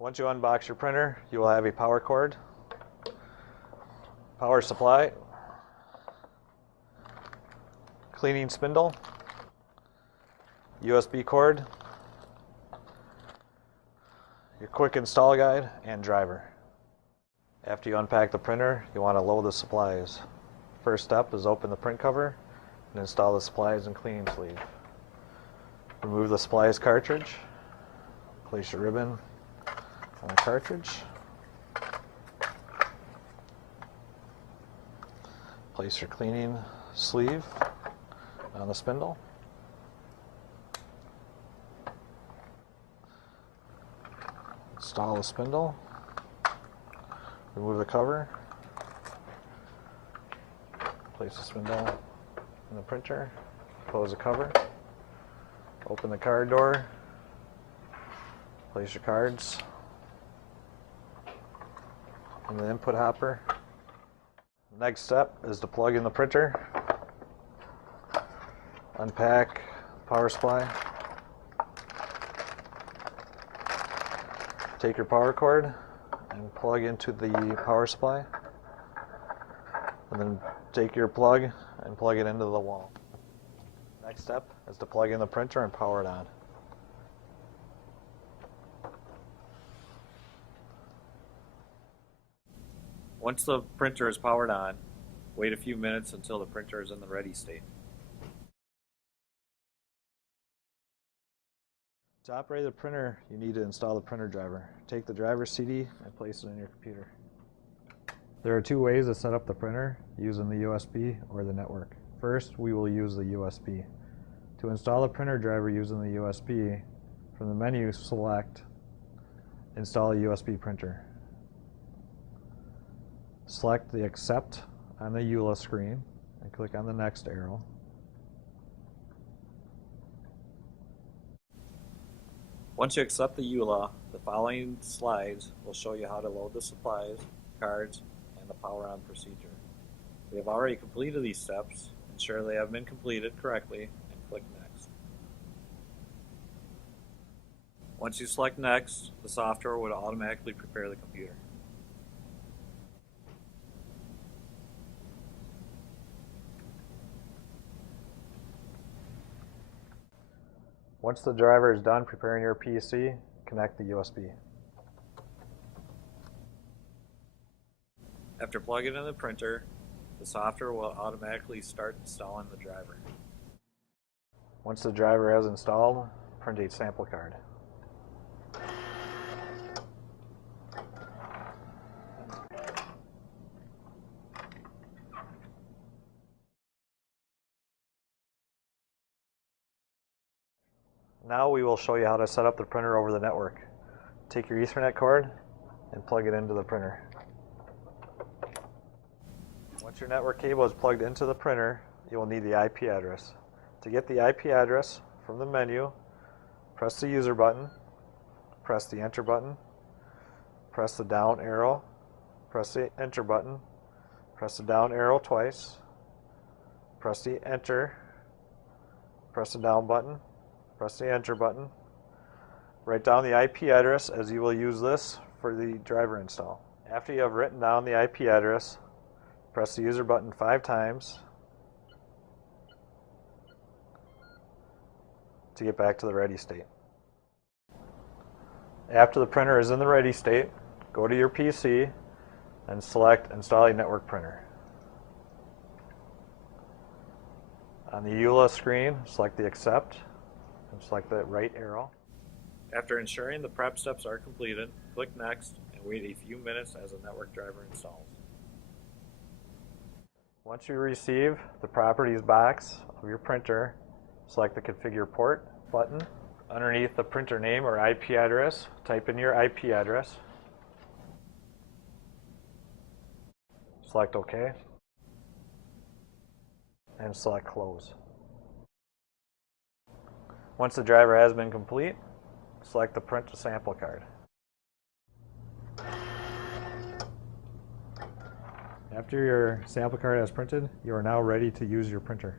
Once you unbox your printer, you will have a power cord, power supply, cleaning spindle, USB cord, your quick install guide, and driver. After you unpack the printer, you want to load the supplies. First step is open the print cover and install the supplies and cleaning sleeve. Remove the supplies cartridge, place your ribbon on the cartridge, place your cleaning sleeve on the spindle, install the spindle, remove the cover, place the spindle in the printer, close the cover, open the card door, place your cards in the input hopper. The next step is to plug in the printer, unpack the power supply, take your power cord and plug into the power supply, and then take your plug and plug it into the wall. Next step is to plug in the printer and power it on. Once the printer is powered on, wait a few minutes until the printer is in the ready state. To operate the printer, you need to install the printer driver. Take the driver CD and place it in your computer. There are two ways to set up the printer, using the USB or the network. First, we will use the USB. To install the printer driver using the USB, from the menu select Install a USB printer. Select the Accept on the EULA screen and click on the next arrow. Once you accept the EULA, the following slides will show you how to load the supplies, cards, and the power on procedure. We have already completed these steps. Ensure they have been completed correctly and click Next. Once you select Next, the software will automatically prepare the computer. Once the driver is done preparing your PC, connect the USB. After plugging in the printer, the software will automatically start installing the driver. Once the driver has installed, print a sample card. Now we will show you how to set up the printer over the network. Take your Ethernet cord and plug it into the printer. Once your network cable is plugged into the printer, you will need the IP address. To get the IP address from the menu, press the user button, press the enter button, press the down arrow, press the enter button, press the down arrow twice, press the enter, press the down button, press the enter button. Write down the IP address as you will use this for the driver install. After you have written down the IP address, press the user button 5 times to get back to the ready state. After the printer is in the ready state, go to your PC and select Install a Network Printer. On the EULA screen, select the Accept and select the right arrow. After ensuring the prep steps are completed, click Next and wait a few minutes as the network driver installs. Once you receive the properties box of your printer, select the Configure Port button. Underneath the printer name or IP address, type in your IP address. Select OK and select Close. Once the driver has been complete, select the Print to Sample card. After your sample card has printed, you are now ready to use your printer.